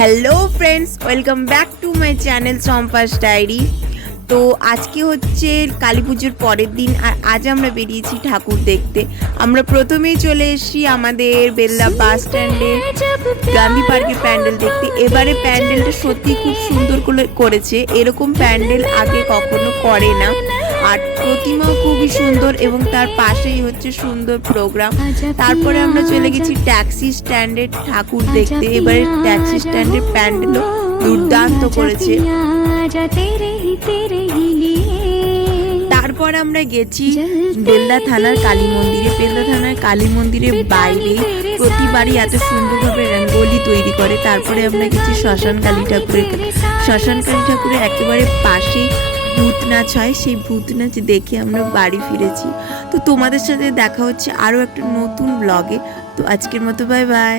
Hello friends, welcome back to my channel Champa's diary. তো আজকে হচ্ছে কালী পুজোর পরের দিন, আর আজ আমরা বেরিয়েছি ঠাকুর দেখতে। আমরা প্রথমেই চলে এসেছি আমাদের বেলদা বাস স্ট্যান্ডে গান্ধী পার্কের প্যান্ডেল দেখতে। এবারে প্যান্ডেলটা সত্যি খুব সুন্দর করেছে, এরকম প্যান্ডেল আগে কখনো করে না। আর প্রতিমাও খুবই সুন্দর এবং তার পাশেই হচ্ছে সুন্দর প্রোগ্রাম। তারপরে আমরা চলে গেছি ট্যাক্সি স্ট্যান্ডে ঠাকুর দেখতে। এবারে ট্যাক্সি স্ট্যান্ডের প্যান্ডেলও দুর্দান্ত করেছে। তারপর আমরা গেছি বেলদা থানার কালী মন্দিরে। বেলদা থানার কালী মন্দিরের বাইরে প্রতিবারই এত সুন্দরভাবে রঙ্গোলি তৈরি করে। তারপরে আমরা গেছি শ্মশান কালী ঠাকুরের। শ্মশান কালী ঠাকুরের একেবারে পাশেই ভূত নাচ হয়, সেই ভূত নাচ দেখে আমরা বাড়ি ফিরেছি। তো তোমাদের সাথে দেখা হচ্ছে আরও একটা নতুন ব্লগে। তো আজকের মতো বাই বাই।